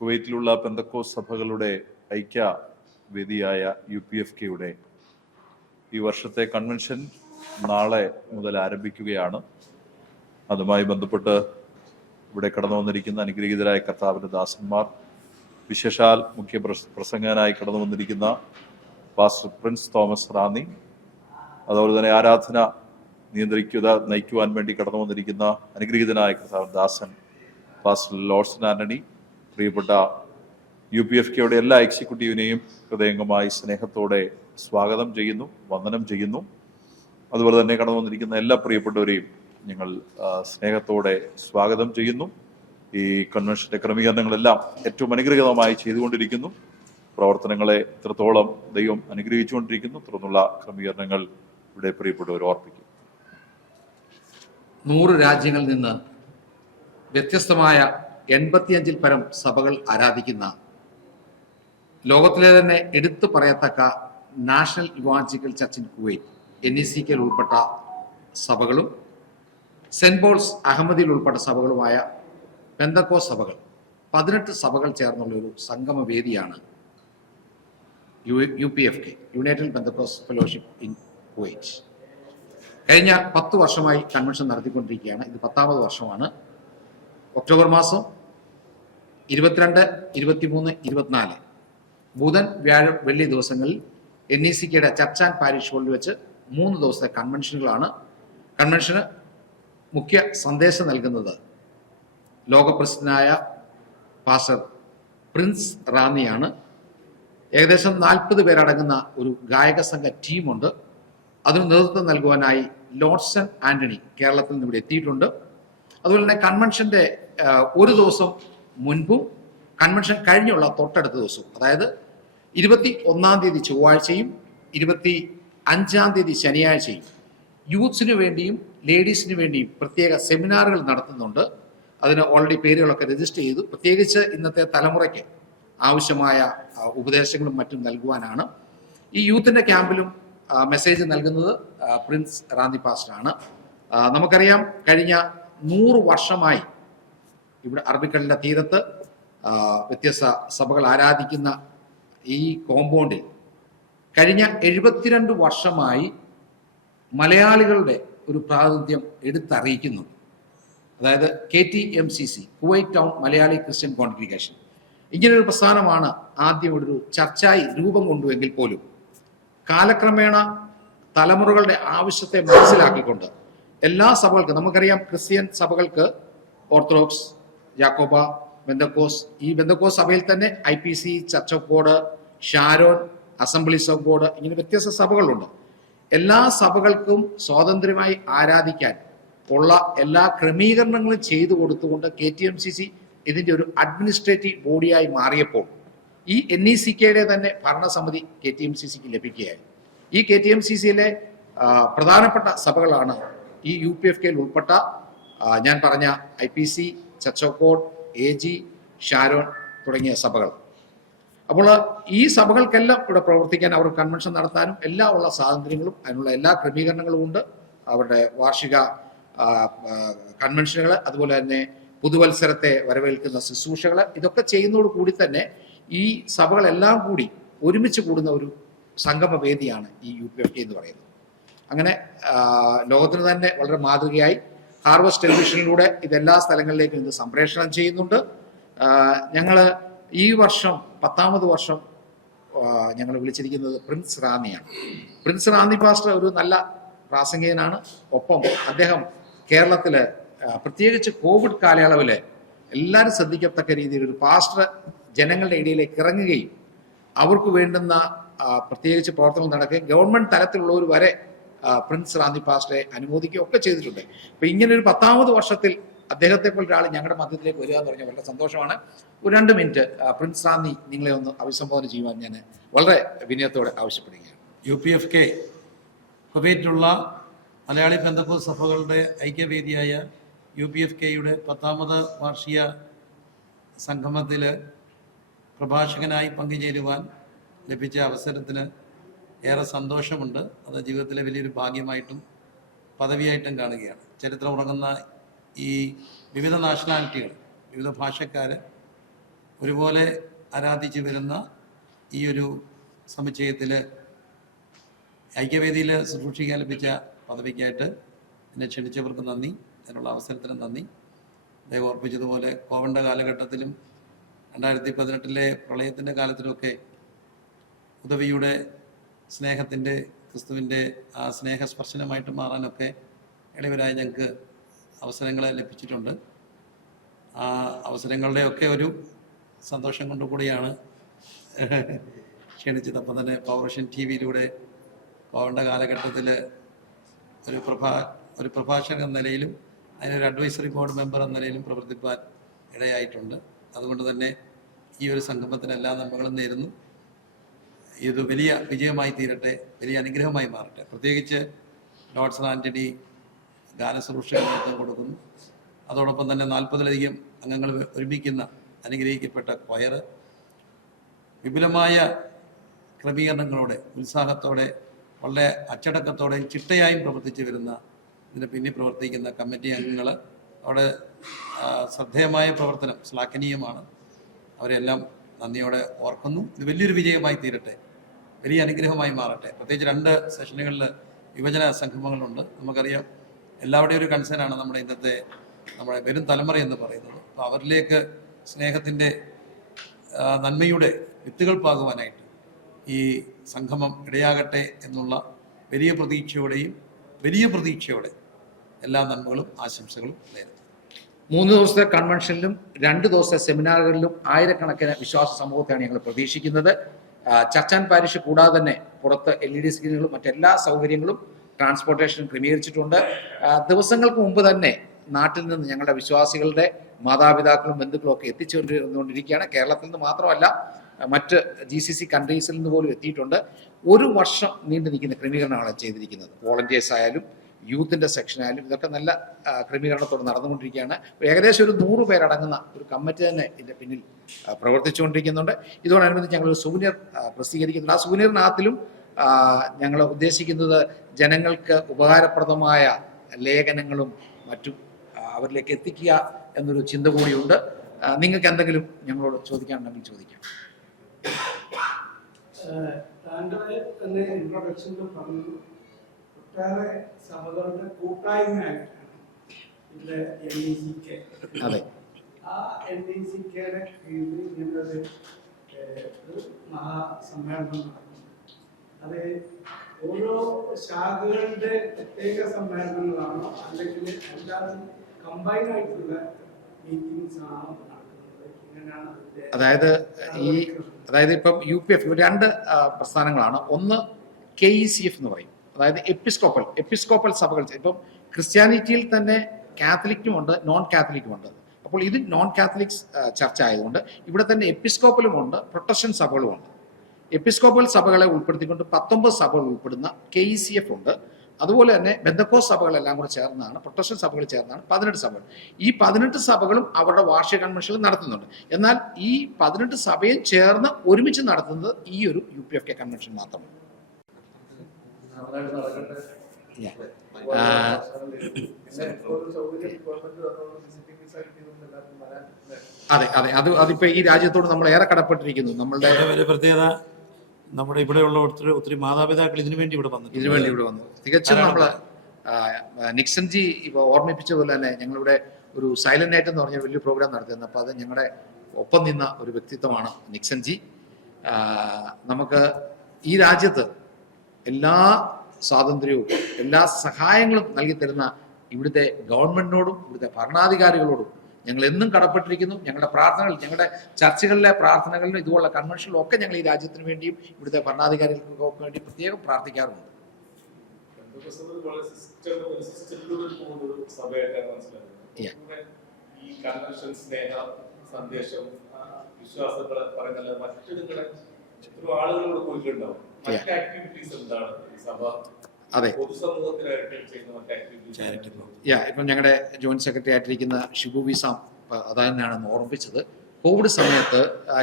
കുവൈറ്റിലുള്ള പെന്തക്കോസ് സഭകളുടെ ഐക്യ വേദിയായ UPFKയുടെ ഈ വർഷത്തെ കൺവെൻഷൻ നാളെ മുതൽ ആരംഭിക്കുകയാണ്. അതുമായി ബന്ധപ്പെട്ട് ഇവിടെ കടന്നു വന്നിരിക്കുന്ന അനുഗ്രഹീതരായ കർത്താവിൻ്റെ ദാസന്മാർ, വിശേഷാൽ മുഖ്യ പ്രസംഗകനായി കടന്നു വന്നിരിക്കുന്ന പാസ്റ്റർ പ്രിൻസ് തോമസ് റാന്നി, അതുപോലെ തന്നെ ആരാധന നയിക്കുവാൻ വേണ്ടി കടന്നു വന്നിരിക്കുന്ന അനുഗ്രഹീതനായ കർത്താവിൻ്റെ ദാസൻ പാസ്റ്റർ ലോർഡ്സൺ ആന്റണി, പ്രിയപ്പെട്ട UPFKയുടെ എല്ലാ എക്സിക്യൂട്ടീവിനെയും ഹൃദയംഗമായി സ്നേഹത്തോടെ സ്വാഗതം ചെയ്യുന്നു, വന്ദനം ചെയ്യുന്നു. അതുപോലെ തന്നെ കടന്നു വന്നിരിക്കുന്ന എല്ലാ പ്രിയപ്പെട്ടവരെയും ഞങ്ങൾ സ്നേഹത്തോടെ സ്വാഗതം ചെയ്യുന്നു. ഈ കൺവെൻഷന്റെ ക്രമീകരണങ്ങളെല്ലാം ഏറ്റവും അനുഗ്രഹീതമായി ചെയ്തുകൊണ്ടിരിക്കുന്നു. പ്രവർത്തനങ്ങളെ ഇത്രത്തോളം ദൈവം അനുഗ്രഹിച്ചുകൊണ്ടിരിക്കുന്നു. തുടർന്നുള്ള ക്രമീകരണങ്ങൾ ഇവിടെ പ്രിയപ്പെട്ടവർ ഓർപ്പിക്കും. 100 രാജ്യങ്ങളിൽ നിന്ന് വ്യത്യസ്തമായ 85-ൽ പരം സഭകൾ ആരാധിക്കുന്ന, ലോകത്തിലെ തന്നെ എടുത്തു പറയത്തക്ക national evangelical church in Kuwait NECK ഉൾപ്പെട്ട സഭകളും സെന്റ് പോൾസ് അഹമ്മദിയിൽ ഉൾപ്പെട്ട സഭകളുമായ പെന്തക്കോസ് സഭകൾ 18 സഭകൾ ചേർന്നുള്ള ഒരു സംഗമ വേദിയാണ് UPFK, United Pentecost fellowship in Kuwait. കഴിഞ്ഞ 10 വർഷമായി കൺവെൻഷൻ നടത്തിക്കൊണ്ടിരിക്കുകയാണ്. ഇത് 10ാമത് വർഷമാണ്. ഒക്ടോബർ മാസം 22, 23, 24 ബുധൻ, വ്യാഴം, വെള്ളി ദിവസങ്ങളിൽ NECKയുടെ ചർച്ച് ആൻഡ് പാരിഷ് ഹോളിൽ വെച്ച് 3 ദിവസത്തെ കൺവെൻഷനുകളാണ്. കൺവെൻഷന് മുഖ്യ സന്ദേശം നൽകുന്നത് ലോകപ്രസിദ്ധനായ പാസ്റ്റർ പ്രിൻസ് റാന്നിയാണ്. ഏകദേശം 40 പേരടങ്ങുന്ന ഒരു ഗായക സംഘ ടീമുണ്ട്. അതിന് നേതൃത്വം നൽകുവാനായി ലോർഡ്സൺ ആന്റണി കേരളത്തിൽ നിന്ന് ഇവിടെ എത്തിയിട്ടുണ്ട്. അതുപോലെ തന്നെ കൺവെൻഷന്റെ ഒരു ദിവസം മുൻപും കൺവെൻഷൻ കഴിഞ്ഞുള്ള തൊട്ടടുത്ത ദിവസവും, അതായത് 21-ാം തീയതി ചൊവ്വാഴ്ചയും 25-ാം തീയതി ശനിയാഴ്ചയും യൂത്ത്സിന് വേണ്ടിയും ലേഡീസിന് വേണ്ടിയും പ്രത്യേക സെമിനാറുകൾ നടത്തുന്നുണ്ട്. അതിന് ഓൾറെഡി പേരുകളൊക്കെ രജിസ്റ്റർ ചെയ്തു. പ്രത്യേകിച്ച് ഇന്നത്തെ തലമുറയ്ക്ക് ആവശ്യമായ ഉപദേശങ്ങളും മറ്റും നൽകുവാനാണ്. ഈ യൂത്തിന്റെ ക്യാമ്പിലും മെസ്സേജ് നൽകുന്നത് പ്രിൻസ് റാന്നി പാസ്റ്ററാണ്. നമുക്കറിയാം, കഴിഞ്ഞ 100 വർഷമായി ഇവിടെ അറബിക്കടലിന്റെ തീരത്ത് വ്യത്യസ്ത സഭകൾ ആരാധിക്കുന്ന ഈ കോമ്പൗണ്ടിൽ കഴിഞ്ഞ 72 വർഷമായി മലയാളികളുടെ ഒരു പ്രാതിനിധ്യം എടുത്തറിയിക്കുന്നു. അതായത് KTMCC, Kuwait town Malayali Christian congregation. ഇങ്ങനൊരു പ്രസ്ഥാനമാണ് ആദ്യം ഒരു ചർച്ചായി രൂപം കൊണ്ടുവെങ്കിൽ പോലും കാലക്രമേണ തലമുറകളുടെ ആവശ്യത്തെ മനസ്സിലാക്കിക്കൊണ്ട് എല്ലാ സഭകൾക്കും, നമുക്കറിയാം ക്രിസ്ത്യൻ സഭകൾക്ക് ഓർത്തഡോക്സ്, യാക്കോബ, ബെന്തക്കോസ്, ഈ ബെന്തക്കോസ് സഭയിൽ തന്നെ IPC, church of God, Sharon, assemblies of God, ഇങ്ങനെ വ്യത്യസ്ത സഭകളുണ്ട്. എല്ലാ സഭകൾക്കും സ്വാതന്ത്ര്യമായി ആരാധിക്കാൻ ഉള്ള എല്ലാ ക്രമീകരണങ്ങളും ചെയ്തു കൊടുത്തുകൊണ്ട് KTMCC ഇതിന്റെ ഒരു അഡ്മിനിസ്ട്രേറ്റീവ് ബോഡിയായി മാറിയപ്പോൾ ഈ NECKയുടെ തന്നെ ഭരണസമിതി KTMCCക്ക് ലഭിക്കുകയായി. ഈ KTMCCയിലെ പ്രധാനപ്പെട്ട സഭകളാണ് ഈ UPFKയിൽ ഉൾപ്പെട്ട ഞാൻ പറഞ്ഞ IPC, church of God, AG, Sharon തുടങ്ങിയ സഭകൾ. അപ്പോൾ ഈ സഭകൾക്കെല്ലാം ഇവിടെ പ്രവർത്തിക്കാൻ, അവർ കൺവെൻഷൻ നടത്താനും എല്ലാം ഉള്ള സ്വാതന്ത്ര്യങ്ങളും അതിനുള്ള എല്ലാ ക്രമീകരണങ്ങളും ഉണ്ട്. അവരുടെ വാർഷിക കൺവെൻഷനുകൾ, അതുപോലെ തന്നെ പുതുവത്സരത്തെ വരവേൽക്കുന്ന ശുശ്രൂഷകൾ, ഇതൊക്കെ ചെയ്യുന്നതോട് കൂടി തന്നെ ഈ സഭകളെല്ലാം കൂടി ഒരുമിച്ച് കൂടുന്ന ഒരു സംഗമ വേദിയാണ് ഈ UPFK എന്ന് പറയുന്നത്. അങ്ങനെ ലോകത്തിന് തന്നെ വളരെ മാതൃകയായി ഹാർവസ്റ്റ് ടെലിവിഷനിലൂടെ ഇതെല്ലാ സ്ഥലങ്ങളിലേക്കും ഇത് സംപ്രേഷണം ചെയ്യുന്നുണ്ട്. ഞങ്ങൾ ഈ വർഷം 10ാമത് വർഷം ഞങ്ങൾ വിളിച്ചിരിക്കുന്നത് പ്രിൻസ് റാന്നിയാണ്. പ്രിൻസ് റാന്നി പാസ്റ്റർ ഒരു നല്ല പ്രാസംഗികനാണ്. ഒപ്പം അദ്ദേഹം കേരളത്തില് പ്രത്യേകിച്ച് കോവിഡ് കാലയളവില് എല്ലാവരും ശ്രദ്ധിക്കത്തക്ക രീതിയിൽ ഒരു പാസ്റ്റർ ജനങ്ങളുടെ ഇടയിലേക്ക് ഇറങ്ങുകയും അവർക്ക് വേണ്ടുന്ന പ്രത്യേകിച്ച് പ്രവർത്തനങ്ങൾ നടക്കുകയും ഗവൺമെന്റ് തലത്തിലുള്ളവർ വരെ പ്രിൻസ് റാന്നി പാസ്റ്ററെ അനുമോദിക്കുകയും ഒക്കെ ചെയ്തിട്ടുണ്ട്. അപ്പൊ ഇങ്ങനെ ഒരു 10ാമത് വർഷത്തിൽ അദ്ദേഹത്തെ പോലെ ഒരാൾ ഞങ്ങളുടെ മധ്യത്തിലേക്ക് വരിക എന്ന് പറഞ്ഞാൽ വളരെ സന്തോഷമാണ്. ഒരു 2 മിനിറ്റ് പ്രിൻസ് റാന്നി നിങ്ങളെ ഒന്ന് അഭിസംബോധന ചെയ്യുവാൻ ഞാൻ വളരെ വിനയത്തോടെ ആവശ്യപ്പെടുകയാണ്. UPFK കുവൈറ്റിലുള്ള മലയാളി പെന്തക്കോസ് സഭകളുടെ ഐക്യവേദിയായ UPFKയുടെ 10ാമത് വാർഷിക സംഗമത്തിൽ പ്രഭാഷകനായി പങ്കുചേരുവാൻ ലഭിച്ച അവസരത്തിന് ഏറെ സന്തോഷമുണ്ട്. അത് ജീവിതത്തിലെ വലിയൊരു ഭാഗ്യമായിട്ടും പദവിയായിട്ടും കാണുകയാണ്. ചരിത്രം ഉറങ്ങുന്ന ഈ വിവിധ നാഷണാലിറ്റികൾ, വിവിധ ഭാഷക്കാർ ഒരുപോലെ ആരാധിച്ചു വരുന്ന ഈ ഒരു സമുച്ചയത്തിൽ ഐക്യവേദിയിൽ ശുശ്രൂഷിക്കാൻ ലഭിച്ച പദവിക്കായിട്ട് എന്നെ ക്ഷണിച്ചവർക്ക് നന്ദി, അതിനുള്ള അവസരത്തിന് നന്ദി. അദ്ദേഹം ഓർപ്പിച്ചതുപോലെ കോവിഡ് കാലഘട്ടത്തിലും 2018 പ്രളയത്തിൻ്റെ കാലത്തിലുമൊക്കെ ഉദവിയുടെ സ്നേഹത്തിൻ്റെ, ക്രിസ്തുവിൻ്റെ ആ സ്നേഹസ്പർശനമായിട്ട് മാറാനൊക്കെ ഇളയവരായ ഞങ്ങൾക്ക് അവസരങ്ങൾ ലഭിച്ചിട്ടുണ്ട്. ആ അവസരങ്ങളുടെയൊക്കെ ഒരു സന്തോഷം കൊണ്ടുകൂടിയാണ് ക്ഷണിച്ചത്. അപ്പം തന്നെ പവർഷൻ TV-യിലൂടെ കോവിഡ് കാലഘട്ടത്തിൽ ഒരു പ്രഭാഷകൻ എന്ന നിലയിലും അതിനൊരു അഡ്വൈസറി ബോർഡ് മെമ്പർ എന്ന നിലയിലും പ്രവർത്തിപ്പാൻ ഇടയായിട്ടുണ്ട്. അതുകൊണ്ട് തന്നെ ഈ ഒരു സംഗമത്തിന് എല്ലാ നന്മകളും നേരുന്നു. ഇത് വലിയ വിജയമായി തീരട്ടെ, വലിയ അനുഗ്രഹമായി മാറട്ടെ. പ്രത്യേകിച്ച് ലോർഡ്സ് ആൻ്റണി ഗാനശുശ്രൂഷയ്ക്ക് നേതൃത്വം കൊടുക്കുന്നു. അതോടൊപ്പം തന്നെ 40-ലധികം അംഗങ്ങൾ ഒരുമിക്കുന്ന അനുഗ്രഹിക്കപ്പെട്ട കൊയർ വിപുലമായ ക്രമീകരണങ്ങളോടെ, ഉത്സാഹത്തോടെ, വളരെ അച്ചടക്കത്തോടെ ചിട്ടയായും പ്രവർത്തിച്ചു വരുന്ന, ഇതിന് പിന്നിൽ പ്രവർത്തിക്കുന്ന കമ്മിറ്റി അംഗങ്ങൾ, അവിടെ ശ്രദ്ധേയമായ പ്രവർത്തനം ശ്ലാഘനീയമാണ്. അവരെല്ലാം നന്ദിയോടെ ഓർക്കുന്നു. ഇത് വലിയൊരു വിജയമായി തീരട്ടെ, വലിയ അനുഗ്രഹമായി മാറട്ടെ. പ്രത്യേകിച്ച് 2 സെഷനുകളിൽ യുവജന സംഗമങ്ങളുണ്ട്. നമുക്കറിയാം എല്ലാവരുടെയും ഒരു കൺസേണാണ് നമ്മുടെ ഇന്നത്തെ വരും തലമുറ എന്ന് പറയുന്നത്. അപ്പോൾ അവരിലേക്ക് സ്നേഹത്തിൻ്റെ നന്മയുടെ വിത്തുകൾ പാകുവാനായിട്ട് ഈ സംഗമം ഇടയാകട്ടെ എന്നുള്ള വലിയ പ്രതീക്ഷയോടെ എല്ലാ നന്മകളും ആശംസകളും നേരുന്നു. 3 ദിവസത്തെ കൺവെൻഷനിലും 2 ദിവസത്തെ സെമിനാറുകളിലും ആയിരക്കണക്കിന് വിശ്വാസ സമൂഹത്തെയാണ് ഞങ്ങൾ പ്രതീക്ഷിക്കുന്നത്. ചർച്ച് ആൻഡ് പാരിഷ് കൂടാതെ തന്നെ പുറത്ത് LED സ്ക്രീനുകളും മറ്റെല്ലാ സൗകര്യങ്ങളും ട്രാൻസ്പോർട്ടേഷനും ക്രമീകരിച്ചിട്ടുണ്ട്. ദിവസങ്ങൾക്ക് മുമ്പ് തന്നെ നാട്ടിൽ നിന്ന് ഞങ്ങളുടെ വിശ്വാസികളുടെ മാതാപിതാക്കളും ബന്ധുക്കളും ഒക്കെ എത്തിച്ചുകൊണ്ടിരിക്കുകയാണ്. കേരളത്തിൽ നിന്ന് മാത്രമല്ല, മറ്റ് GCC കൺട്രീസിൽ നിന്ന് പോലും എത്തിയിട്ടുണ്ട്. 1 വർഷം നീണ്ടു നിൽക്കുന്ന ക്രമീകരണമാണ് ചെയ്തിരിക്കുന്നത്. വോളണ്ടിയേഴ്സ് ആയാലും യൂത്തിൻ്റെ സെക്ഷനായാലും ഇതൊക്കെ നല്ല ക്രമീകരണത്തോടെ നടന്നുകൊണ്ടിരിക്കുകയാണ്. ഏകദേശം ഒരു 100 പേരടങ്ങുന്ന ഒരു കമ്മിറ്റി തന്നെ ഇതിൻ്റെ പിന്നിൽ പ്രവർത്തിച്ചുകൊണ്ടിരിക്കുന്നുണ്ട്. ഇതോടനുബന്ധിച്ച് ഞങ്ങളൊരു സുവനീർ പ്രസിദ്ധീകരിക്കുന്നുണ്ട്. ആ സുവനീറിനകത്തിലും ഞങ്ങൾ ഉദ്ദേശിക്കുന്നത് ജനങ്ങൾക്ക് ഉപകാരപ്രദമായ ലേഖനങ്ങളും മറ്റും അവരിലേക്ക് എത്തിക്കുക എന്നൊരു ചിന്ത കൂടിയുണ്ട്. നിങ്ങൾക്ക് എന്തെങ്കിലും ഞങ്ങളോട് ചോദിക്കാനുണ്ടെങ്കിൽ ചോദിക്കാം. താങ്കളെ തന്നെ ഇൻട്രൊഡക്ഷനിൽ പറഞ്ഞു, ഒട്ടേറെ സഭകളുടെ കൂട്ടായ്മയായിട്ടാണ് ഇതിലെ NECK. അതെ, ആ NECKയുടെ കീഴിൽ ഇങ്ങനൊരു മഹാസമ്മേളനം നടന്നു. അത് ഓരോ ശാഖകളുടെ പ്രത്യേക സമ്മേളനങ്ങളാണോ അല്ലെങ്കിൽ എല്ലാവരും കമ്പൈൻ ആയിട്ടുള്ള മീറ്റിംഗ്സ് ആണോ നടക്കുന്നത്? ഇങ്ങനെയാണ് അതായത് ഇപ്പം UPF 2 പ്രസ്ഥാനങ്ങളാണ്. ഒന്ന് KECF എന്ന് പറയും, അതായത് എപ്പിസ്കോപ്പൽ സഭകൾ. ഇപ്പം ക്രിസ്ത്യാനിറ്റിയിൽ തന്നെ കാത്തലിക്കുമുണ്ട്, നോൺ കാത്തലിക്കുമുണ്ട്. അപ്പോൾ ഇത് നോൺ കാത്തലിക്സ് ചർച്ച ആയതുകൊണ്ട് ഇവിടെ തന്നെ എപ്പിസ്കോപ്പലുമുണ്ട്, പ്രൊട്ടസ്റ്റന്റ് സഭകളുമുണ്ട്. എപ്പിസ്കോപ്പൽ സഭകളെ ഉൾപ്പെടുത്തിക്കൊണ്ട് 19 സഭകൾ ഉൾപ്പെടുന്ന KECF ഉണ്ട്. അതുപോലെ തന്നെ ബെന്തക്കോസ് സഭകളെല്ലാം കൂടെ ചേർന്നാണ്, പ്രൊട്ടസ്റ്റന്റ് സഭകൾ ചേർന്നാണ് 18 സഭകൾ. ഈ 18 സഭകളും അവരുടെ വാർഷിക കൺവെൻഷനിൽ നടത്തുന്നുണ്ട്. എന്നാൽ ഈ 18 സഭയും ചേർന്ന് ഒരുമിച്ച് നടത്തുന്നത് ഈ ഒരു UPFK കൺവെൻഷൻ മാത്രമാണ്. അതെ, അതിപ്പോ ഈ രാജ്യത്തോട് നമ്മൾ ഏറെ കടപ്പെട്ടിരിക്കുന്നു. നമ്മളുടെ പ്രത്യേകത, നമ്മുടെ ഇവിടെയുള്ള ഒത്തിരി മാതാപിതാക്കൾ ഇതിനു വേണ്ടി ഇവിടെ വന്നു. തികച്ചും നമ്മള് നിക്സൺജി ഇപ്പൊ ഓർമ്മിപ്പിച്ച പോലെ തന്നെ ഞങ്ങളിവിടെ ഒരു സൈലന്റ് നൈറ്റ് എന്ന് പറഞ്ഞ വലിയ പ്രോഗ്രാം നടത്തിയിരുന്നു. അപ്പൊ അത് ഞങ്ങളുടെ ഒപ്പം നിന്ന ഒരു വ്യക്തിത്വമാണ് നിക്സൺജി. നമുക്ക് ഈ രാജ്യത്ത് എല്ലാ സ്വാതന്ത്ര്യവും എല്ലാ സഹായങ്ങളും നൽകി തരുന്ന ഇവിടുത്തെ ഗവൺമെന്റിനോടും ഇവിടുത്തെ ഭരണാധികാരികളോടും ഞങ്ങൾ എന്നും കടപ്പെട്ടിരിക്കുന്നു. ഞങ്ങളുടെ പ്രാർത്ഥനകൾ, ഞങ്ങളുടെ ചർച്ചകളിലെ പ്രാർത്ഥനകളിലും ഇതുപോലുള്ള കൺവെൻഷനിലും ഒക്കെ ഞങ്ങൾ ഈ രാജ്യത്തിന് വേണ്ടിയും ഇവിടുത്തെ ഭരണാധികാരികൾക്കൊക്കെ വേണ്ടി പ്രത്യേകം പ്രാർത്ഥിക്കാറുണ്ട്. അതെ, ഇപ്പം ഞങ്ങളുടെ ജോയിന്റ് സെക്രട്ടറി ആയിട്ടിരിക്കുന്ന ഷിബു വിസാം അതാണെന്ന് ഓർമ്മിപ്പിച്ചത്. കോവിഡ് സമയത്ത്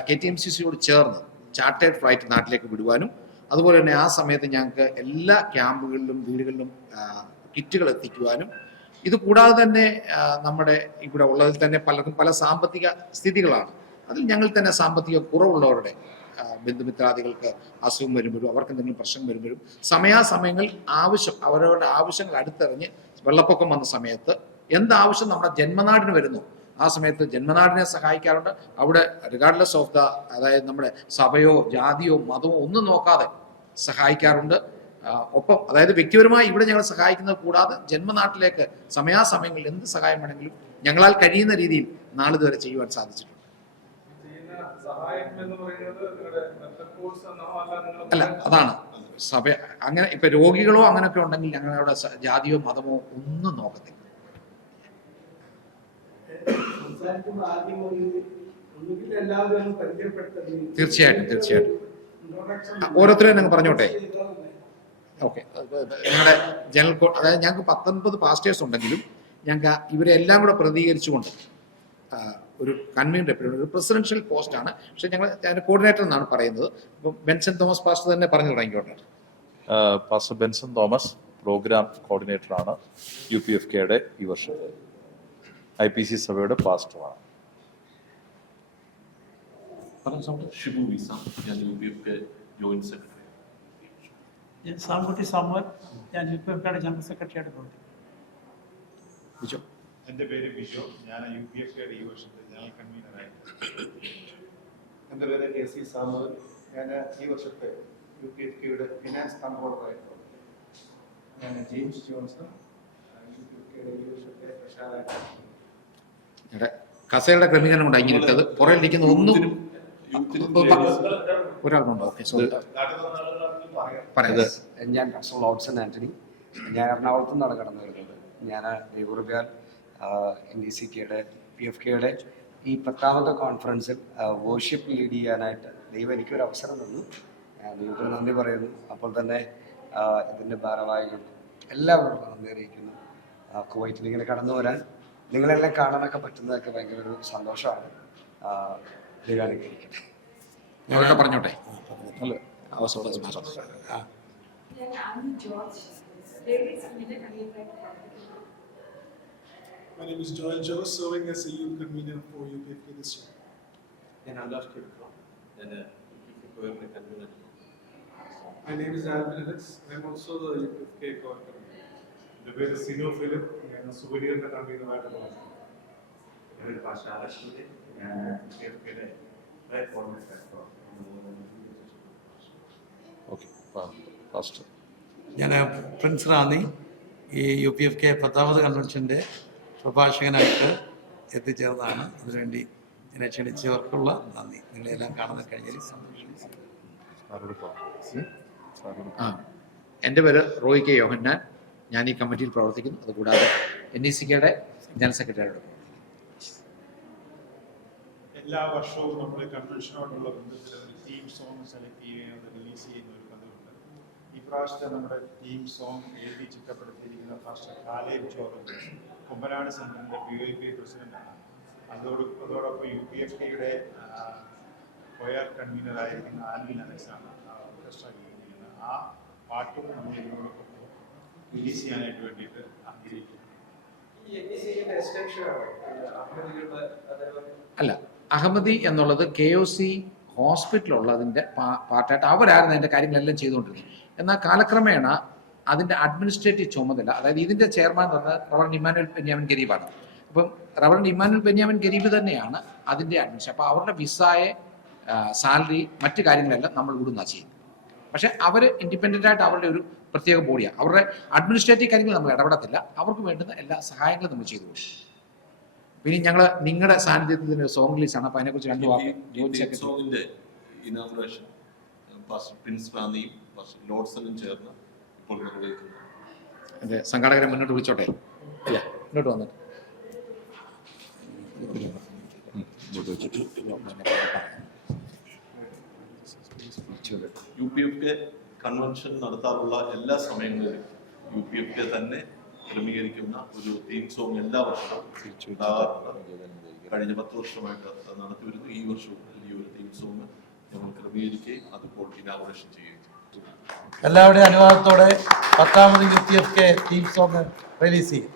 KTMCCയോട് ചേർന്ന് ചാർട്ടേഡ് ഫ്ലൈറ്റ് നാട്ടിലേക്ക് വിടുവാനും അതുപോലെ തന്നെ ആ സമയത്ത് ഞങ്ങൾക്ക് എല്ലാ ക്യാമ്പുകളിലും വീടുകളിലും കിറ്റുകൾ എത്തിക്കുവാനും, ഇത് കൂടാതെ തന്നെ നമ്മുടെ ഇവിടെ ഉള്ളതിൽ തന്നെ പലർക്കും പല സാമ്പത്തിക സ്ഥിതികളാണ്. അതിൽ ഞങ്ങൾ തന്നെ സാമ്പത്തിക കുറവുള്ളവരുടെ ബന്ധുമിത്രാദികൾക്ക് അസുഖം വരുമ്പോഴും അവർക്ക് എന്തെങ്കിലും പ്രശ്നം വരുമ്പോഴും സമയാസമയങ്ങൾ അവരവരുടെ ആവശ്യങ്ങൾ അടുത്തെറിഞ്ഞ് വെള്ളപ്പൊക്കം വന്ന സമയത്ത് എന്താവശ്യം നമ്മുടെ ജന്മനാടിന് വരുന്നു ആ സമയത്ത് ജന്മനാടിനെ സഹായിക്കാറുണ്ട്. അവിടെ റിഗാർഡ്ലെസ് ഓഫ് അതായത് നമ്മുടെ സഭയോ ജാതിയോ മതമോ ഒന്നും നോക്കാതെ സഹായിക്കാറുണ്ട്. ഒപ്പം അതായത് വ്യക്തിപരമായി ഇവിടെ ഞങ്ങൾ സഹായിക്കുന്നത് കൂടാതെ ജന്മനാട്ടിലേക്ക് സമയാസമയങ്ങളിൽ എന്ത് സഹായം വേണമെങ്കിലും ഞങ്ങളാൽ കഴിയുന്ന രീതിയിൽ നാളിതുവരെ ചെയ്യുവാൻ സാധിച്ചിട്ടുണ്ട്. അല്ല, അതാണ് സഭ അങ്ങനെ ഇപ്പൊ രോഗികളോ അങ്ങനെയൊക്കെ ഉണ്ടെങ്കിൽ ഞങ്ങളവിടെ ജാതിയോ മതമോ ഒന്നും നോക്കത്തില്ല. തീർച്ചയായിട്ടും ഓരോരുത്തരെയും നിങ്ങൾ പറഞ്ഞോട്ടെ. ഓക്കെ, നിങ്ങളുടെ ജനറൽ അതായത് ഞങ്ങൾക്ക് 19 പാസ്റ്റേഴ്സ് ഉണ്ടെങ്കിലും ഞങ്ങൾക്ക് ഇവരെ എല്ലാം കൂടെ പ്രതികരിച്ചുകൊണ്ട് ഒരു കൺവീനർ ഒരു പ്രസിഡൻഷ്യൽ പോസ്റ്റാണ്. പക്ഷെ ഞങ്ങൾ അതിന്റെ കോർഡിനേറ്റർ എന്നാണ് പറയുന്നത്. ഇപ്പം ബെൻസൺ തോമസ് പാസ്റ്റർ തന്നെ പറഞ്ഞു തുടങ്ങിക്കോട്ടെ. പാസ്റ്റർ ബെൻസൺ തോമസ് പ്രോഗ്രാം കോർഡിനേറ്ററാണ് UPFKയുടെ ഈ വർഷത്തെ. IPC സഭയുടെ പാസ്റ്ററാണ്. ഷിബു വിസ, ഞാൻ UPFK ജോയിന്റ് സെക്രട്ടറി. സാമുട്ടി സാമുവൽ, ഞാൻ UPFKയുടെ ജനറൽ സെക്രട്ടറിയായിട്ട് പ്രവർത്തിക്കുന്നു. എൻ്റെ പേര് ബിജോ, ഞാൻ UPFKയുടെ ഈ വർഷത്തെ ജനറൽ കൺവീനറായിട്ട്. എൻ്റെ പേര് KC സാമുവൽ, ഞാൻ ഈ വർഷത്തെ UPFKയുടെ ഫിനാൻസ് കൺട്രോളറായിട്ട്. ഞാൻ ജെയിംസ് ജോൺസൺ, UPFKയുടെ ഈ വർഷത്തെ പ്രഷാറായിട്ട്. കസേരയുടെ ക്രമീകരണം കൊണ്ട് ഇങ്ങനെയിട്ടത് പുറകിലിരിക്കുന്ന ഒന്നും ഒരാളുണ്ടോ? ഞാൻ ഡോക്ടർ ലോഡ്സൺ ആന്റണി, ഞാൻ എറണാകുളത്ത് നിന്നാണ് കടന്നു വരുന്നത്. ഞാൻ ദൈവകൃപയാൽ NDCKയുടെ PFKയുടെ ഈ 10ാമത്തെ കോൺഫറൻസിൽ വർഷിപ്പ് ലീഡ് ചെയ്യാനായിട്ട് ദൈവം എനിക്കൊരു അവസരം തന്നു. ദൈവത്തിന് നന്ദി പറയുന്നു. അപ്പോൾ തന്നെ ഇതിൻ്റെ ഭാരവാഹികൾ എല്ലാവരോടും നന്ദി അറിയിക്കുന്നു. കുവൈറ്റിൽ ഇങ്ങനെ കടന്നു വരാൻ നിങ്ങളെല്ലാം കാണാനൊക്കെ പറ്റുന്നതൊക്കെ ഭയങ്കര ഒരു സന്തോഷമാണ്. ദൈവം അനുഗ്രഹിക്കട്ടെ. ഞങ്ങളൊക്കെ പറഞ്ഞോട്ടെ. My name is Joel Joe, serving as a youth convener for UPFK this year. My name is Alvin Alex. I am also the UPFK coordinator. എൻ്റെ പേര് സിനോ ഫിലിപ്പ്, ഞാൻ സുപീരിയറിന്റെ കൺവീനറായിട്ട് പ്രവർത്തിക്കുന്നു. എൻ്റെ പേര് പാസ്റ്റർ ആലശ്വരി, ഞാൻ UPFKയുടെ കോർഡിനേറ്ററായിട്ട്. Okay, pastor. ഞാൻ പ്രിൻസ് റാന്നി, ഈ UPFK 10ാമത് കൺവെൻഷൻ്റെ പ്രഭാഷകനായിട്ട് എത്തിച്ചേർന്നതാണ്. അതിനുവേണ്ടി എന്നെ ക്ഷണിച്ചവർക്കുള്ള നന്ദി. നിങ്ങളെല്ലാം കാണാൻ കഴിഞ്ഞതിൽ സന്തോഷം. എൻ്റെ പേര് റോയ് കെ യോഹന്നാൻ, ഞാൻ ഈ കമ്മിറ്റിയിൽ പ്രവർത്തിക്കുന്നു. അതുകൂടാതെ NDCKയുടെ ജനറൽ സെക്രട്ടറിയോട് എല്ലാ വർഷവും നമ്മൾ കൺവെൻഷനോടുള്ള ബന്ധത്തിൽ ഒരു തീം സോങ് സെലക്ട് ചെയ്യുകയും അത് റിലീസ് ചെയ്യുന്ന ഒരു പതിവുണ്ട്. ഈ പ്രാവശ്യത്തെ നമ്മുടെ തീം സോങ് എഴുതി ചിട്ടപ്പെടുത്തിയിരിക്കുന്ന പാസ്റ്റർ കാലേബ് ജോർജ്, കുമ്പനാട് സെന്ററിന്റെ PYP പ്രസിഡന്റാണ്. അതോടൊപ്പം UPFKയുടെ കൊയർ കൺവീനറായിരിക്കുന്ന ആൽവിൻ അലക്സാണ് ഓർക്കസ്ട്ര ചെയ്തിരിക്കുന്നത്. ആ പാട്ടും നമ്മൾ ഇതിനോടൊപ്പം റിലീസ് ചെയ്യാനായിട്ട് വേണ്ടിയിട്ട് ആഗ്രഹിക്കുന്നു. അല്ല, അഹമ്മദി എന്നുള്ളത് KOC ഹോസ്പിറ്റലുള്ളതിൻ്റെ പാർട്ടായിട്ട് അവരായിരുന്നു അതിൻ്റെ കാര്യങ്ങളെല്ലാം ചെയ്തുകൊണ്ടിരുന്നത്. എന്നാൽ കാലക്രമേണ അതിൻ്റെ അഡ്മിനിസ്ട്രേറ്റീവ് ചുമതല, അതായത് ഇതിൻ്റെ ചെയർമാൻ എന്ന് പറഞ്ഞാൽ റവറൻഡ് ഇമ്മാനുവൽ ബെന്യാമിൻ ഗരീബാണ്. അപ്പം റവറൻഡ് ഇമ്മാനുവൽ ബെന്യാമിൻ ഗരീബ് തന്നെയാണ് അതിൻ്റെ അഡ്മിനിസ്ട്രേഷൻ. അപ്പോൾ അവരുടെ വിസായെ സാലറി മറ്റു കാര്യങ്ങളെല്ലാം നമ്മൾ ഇവിടുന്നാണ് ചെയ്യുന്നത്. പക്ഷെ അവർ ഇൻഡിപെൻഡൻ്റ് ആയിട്ട് അവരുടെ ഒരു പ്രത്യേക ബോഡിയാണ്. അവരുടെ അഡ്മിനിസ്ട്രേറ്റീവ് കാര്യങ്ങൾ നമ്മൾ ഇടപെടത്തില്ല. അവർക്ക് വേണ്ടുന്ന എല്ലാ സഹായങ്ങളും നമ്മൾ ചെയ്തു കൊടുക്കും. പിന്നെ ഞങ്ങൾ നിങ്ങളുടെ സാന്നിധ്യത്തിൽ സോങ് റിലീസാണ്. അപ്പോൾ അതിനെക്കുറിച്ച് 2 വാക്ക് ഇനാഗുറേഷൻ പാസ്റ്റർ പ്രിൻസ് റാന്നിയും പാസ്റ്റർ ലോഡ്സണും ചേർന്ന് ഇപ്പോൾ നിർവഹിക്കുന്നു. അതെ, സംഘാടകരെ മുന്നോട്ട് വിളിച്ചോട്ടെ. അല്ല, ഇങ്ങോട്ട് വന്നിട്ട് UPFK കൺവെൻഷൻ നടത്താറുള്ള എല്ലാ സമയങ്ങളിലും UPFK തന്നെ ക്രമീകരിക്കുന്ന ഒരു തീം സോങ് എല്ലാ വർഷവും ഉണ്ടാകാറുണ്ട്. കഴിഞ്ഞ 10 വർഷമായിട്ട് നടത്തി വരുന്നു. ഈ വർഷവും ഈ ഒരു തീം സോങ് ഞങ്ങൾ ക്രമീകരിക്കുകയും അതിപ്പോൾ ഇനാഗുറേഷൻ ചെയ്യുകയും ചെയ്യും. എല്ലാവരുടെയും അനുവാദത്തോടെ 10ാമത് UPFK തീം സോങ് റിലീസ് ചെയ്യും.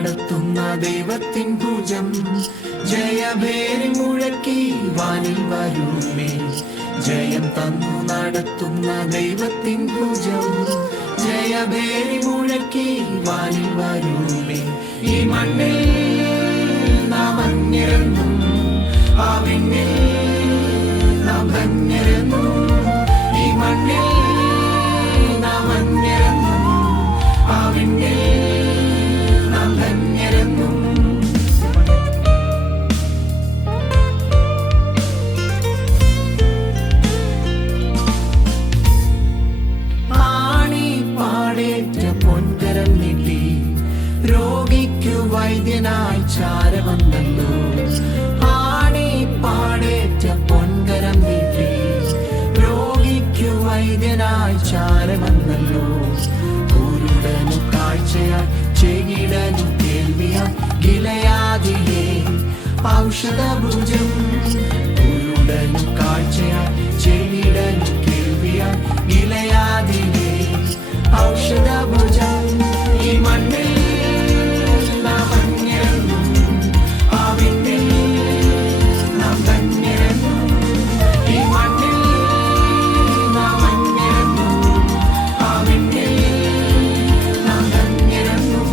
നടത്തുന്ന ദൈവത്തിൻ ഭുജം ജയഭേരി മുഴക്കി വാനിൽ വരുമേ ജയം തന്നു നടത്തുന്ന ദൈവത്തിൻ ഭുജം ജയഭേരി മുഴക്കി വാനിൽ വരുമേ ഈ മണ്ണിൽ നാം അന്യരെന്നും ആ വിണ്ണിൽ നാം ധന്യരെന്നും ഈ മണ്ണിൽ നാം അന്യരെന്നും ആ വിണ്ണിൽ നാം ധന്യരെന്നും ആണി പാടേറ്റ പൊൻകരം നീട്ടി രോഗിക്കു വൈദ്യനായി ചാരവന്നല്ലോ ആണി പാടേറ്റ പൊൻകരം നീട്ടി രോഗിക്കു വൈദ്യനായി ചാരവന്നല്ലോ കുരുടനു കാഴ്ചയായി ചെകിടനു കേൾവിയായി ഗിലയാദിയെ ഔഷധഭുജം കുരുടനു കാഴ്ചയായി ചെകിടനു കേൾവിയായി ഗിലയാദിയെ ഔഷധഭുജം ഈ മണ്ണിൽ നാം അന്യരെന്നും ആ വിണ്ണിൽ നാം ധന്യരെന്നും ഈ മണ്ണിൽ നാം അന്യരെന്നും ആ വിണ്ണിൽ നാം ധന്യരെന്നും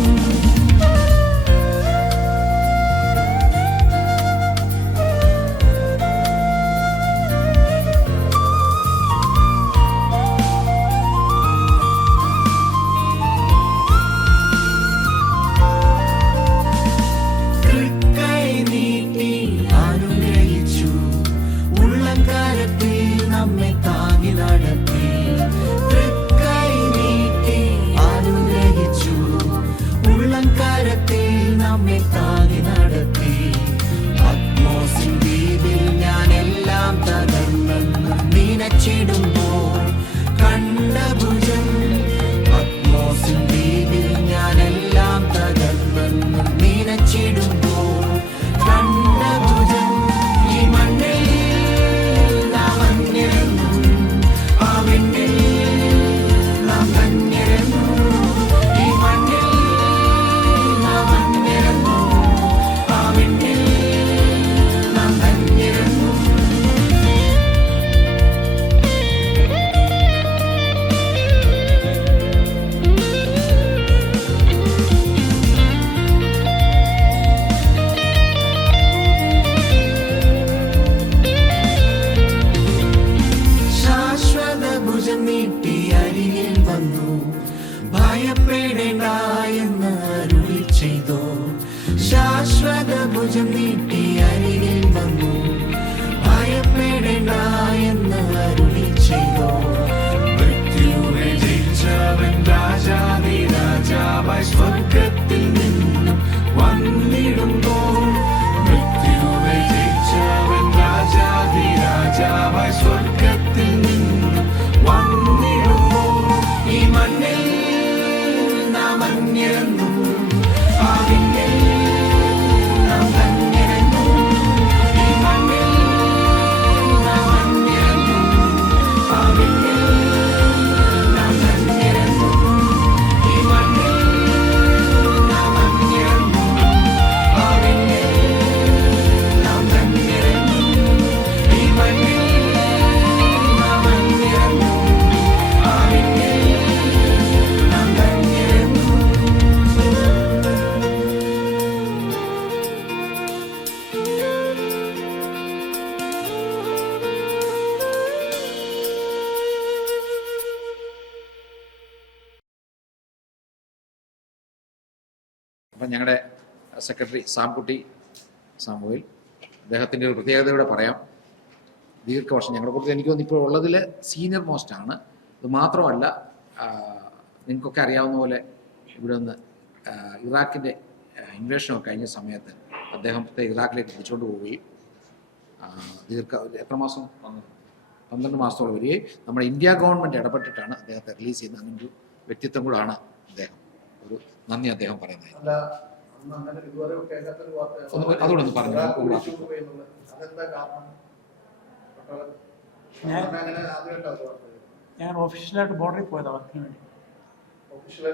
തൃക്കൈ നീട്ടി അനുഗ്രഹിച്ചു ഉള്ളംകരത്തിൽ നമ്മെ താങ്ങി നടത്തി തൃക്കൈ നീട്ടി അനുഗ്രഹിച്ചു ഉള്ളംകരത്തിൽ നമ്മെ താങ്ങി നടത്തി പത്മോസിൻ ദ്വീപിൽ ഞാൻ എല്ലാം തകർന്നെന്ന് നനച്ചിടുമ്പോൾ കണ്ട ഭുജം പത്മോസിൻ ദ്വീപിൽ ഞാൻ എല്ലാം തകർന്നെന്ന് നനച്ചിടുമ്പോൾ കണ്ട ഭുജം ഈ മണ്ണിൽ നാം അന്യരെന്നും ആ വിണ്ണിൽ നാം ധന്യരെന്നും ഈ മണ്ണിൽ നാം അന്യരെന്നും ആ വിണ്ണിൽ നാം ധന്യരെന്നും ശാശ്വത ഭുജം നീട്ടി അരികിൽ വന്നു ഭയപ്പെടേണ്ട എന്ന് അരുളി ചെയ്തോ ശാശ്വത ഭുജം നീട്ടി അരികിൽ വന്നു ഭയപ്പെടേണ്ട എന്ന് അരുളി ചെയ്തോ മൃത്യുവെ ജയിച്ചവൻ രാജാതി രാജാവായി സ്വർഗത്തിൽ നിന്നും വന്നിടുമ്പോൾ മൃത്യുവെ ജയിച്ചവൻ രാജാതി രാജാവായി സ്വർഗത്തിൽ നിന്നും വന്നിടുമ്പോൾ ഈ മണ്ണിൽ നാം അന്യരെന്നും ആ വിണ്ണിൽ നാം ധന്യരെന്നും ഈ മണ്ണിൽ നാം അന്യരെന്നും ആ വിണ്ണിൽ നാം ധന്യരെന്നും ഈ മണ്ണിൽ നാം അന്യരെന്നും ആ വിണ്ണിൽ നാം ധന്യരെന്നും ഈ മണ്ണിൽ നാം അന്യരെന്നും ആ വിണ്ണിൽ നാം ധന്യരെന്നും അപ്പം ഞങ്ങളുടെ സെക്രട്ടറി സാംകുട്ടി സാമുവേൽ അദ്ദേഹത്തിൻ്റെ ഒരു പ്രത്യേകത ഇവിടെ പറയാം ദീർഘവർഷം ഞങ്ങളെ കുറിച്ച് എനിക്ക് തോന്നുന്നു ഇപ്പോൾ ഉള്ളതിൽ സീനിയർ മോസ്റ്റ് ആണ് ഇത് മാത്രമല്ല നിങ്ങൾക്കൊക്കെ അറിയാവുന്ന പോലെ ഇവിടെ നിന്ന് ഇറാഖിൻ്റെ ഇൻവേഷനൊക്കെ കഴിഞ്ഞ സമയത്ത് അദ്ദേഹത്തെ ഇറാഖിലേക്ക് പിടിച്ചുകൊണ്ട് പോവുകയും എത്ര മാസം 12 മാസത്തോളം വരികയും നമ്മുടെ ഇന്ത്യ ഗവൺമെൻറ് ഇടപെട്ടിട്ടാണ് അദ്ദേഹത്തെ റിലീസ് ചെയ്യുന്നത് അങ്ങനൊരു വ്യക്തിത്വം കൂടാണ് അദ്ദേഹം ഒരു നന്ദി അദ്ദേഹം പറയുന്നത് അല്ല അന്ന് അങ്ങനെ ഇതുവരെ കേൾക്കാത്തൊരു വാർത്തയാണ്. അതുകൂടെ ഒന്ന് പറഞ്ഞു. പോയി എന്നുള്ളത്. അതെന്താ കാരണം? അങ്ങനെ ആദ്യമായിട്ടാണ് വാർത്ത. ഞാൻ ഓഫീഷ്യലായിട്ട് ബോർഡറിൽ പോയതാണ് വർക്കിന് വേണ്ടി. ഒഫീഷ്യൽ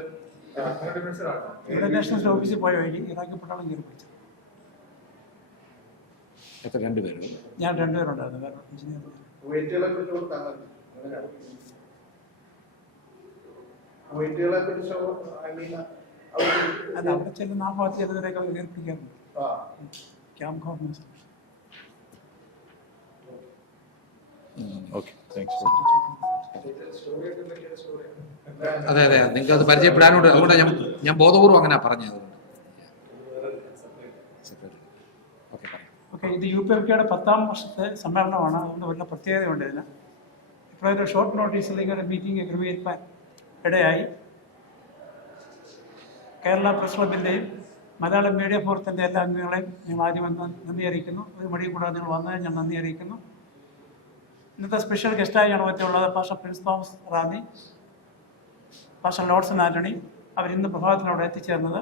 ഇവിടെ നാഷണൽ ഓഫീസിൽ പോയ വഴി ഇറാഖി പട്ടാളം കയറി പിടിച്ചത്. എത്ര രണ്ടുപേരും? ഞാൻ 2 പേരുണ്ടായിരുന്നു വേറെ എഞ്ചിനീയർ. കുവൈറ്റുകളെ കുറിച്ച് താങ്കൾ അങ്ങനെയാണ് കുവൈറ്റുകളെ കുറിച്ച് അല്ല അവിടെ ചെല്ലുന്ന ആ ഭാഗത്ത് ചിലവരെയൊക്കെ കയറി പിടിക്കാറുണ്ട്. Camp government okay, thanks. അതെ അതെ, നിങ്ങൾക്ക് അത് പരിചയപ്പെടാനുണ്ട്. അതുകൊണ്ട് ഞാൻ ബോധപൂർവ്വം അങ്ങനെ പറഞ്ഞത്. ഓക്കെ, ഇത് UPFKയുടെ 10ാം വർഷത്തെ സമ്മേളനമാണ്. അതുകൊണ്ട് വല്ല പ്രത്യേകതയുണ്ട് ഇതിന്. ഇപ്പോഴൊരു ഷോർട്ട് നോട്ടീസിൽ ഇങ്ങനെ മീറ്റിംഗ് ക്രമീകരിക്കാൻ ഇടയായി. കേരള പ്രസ് ക്ലബിൻ്റെയും മലയാളം മീഡിയ ഫോറത്തിൻ്റെ എല്ലാ അംഗങ്ങളെയും ഞങ്ങൾ ആദ്യം നന്ദി അറിയിക്കുന്നു. ഒരു മടിയും കൂടാതെ നിങ്ങൾ വന്നതിന് ഞാൻ നന്ദി അറിയിക്കുന്നു. ഇന്നത്തെ സ്പെഷ്യൽ ഗസ്റ്റായി ഞങ്ങളുള്ളത് pastor Prince Thomas Ranni, pastor Lodson Antony. അവരിന്ന് പ്രഭാതത്തിനവിടെ എത്തിച്ചേർന്നത്.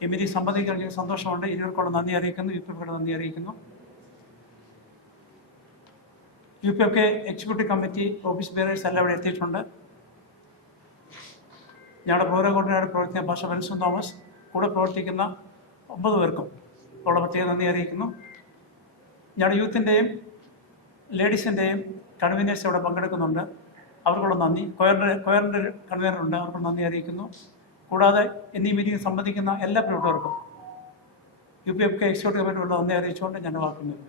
ഈ മീറ്റിംഗ് സംബന്ധിക്കാൻ എനിക്ക് സന്തോഷമുണ്ട്. ഇരുവർക്കോട് നന്ദി അറിയിക്കുന്നു, UPFKയോട് നന്ദി അറിയിക്കുന്നു. UPFK executive committee office bearers എല്ലാം ഇവിടെ എത്തിയിട്ടുണ്ട്. ഞങ്ങളുടെ പ്രോഗ്രാം കോർഡിനേറ്റർ പ്രവർത്തിക്കുന്ന പാസ്റ്റർ വിൻസൻ തോമസ്, കൂടെ പ്രവർത്തിക്കുന്ന 9 പേർക്കും ഉള്ള പ്രത്യേക നന്ദി അറിയിക്കുന്നു. ഞങ്ങളുടെ യൂത്തിൻ്റെയും ലേഡീസിൻ്റെയും കൺവീനേഴ്സ് ഇവിടെ പങ്കെടുക്കുന്നുണ്ട്. അവർക്കുള്ള നന്ദി. കൊയറിൻ്റെ കൺവീനറുണ്ട്, അവർക്കുള്ള നന്ദി അറിയിക്കുന്നു. കൂടാതെ എന്നീ മീറ്റിംഗ് സംബന്ധിക്കുന്ന എല്ലാ പ്രവർത്തകർക്കും UPFK എക്സിക്യൂട്ടീവ് കമ്മിറ്റിയുള്ള നന്ദി അറിയിച്ചുകൊണ്ട് ഞാൻ വാക്കുന്നുണ്ട്.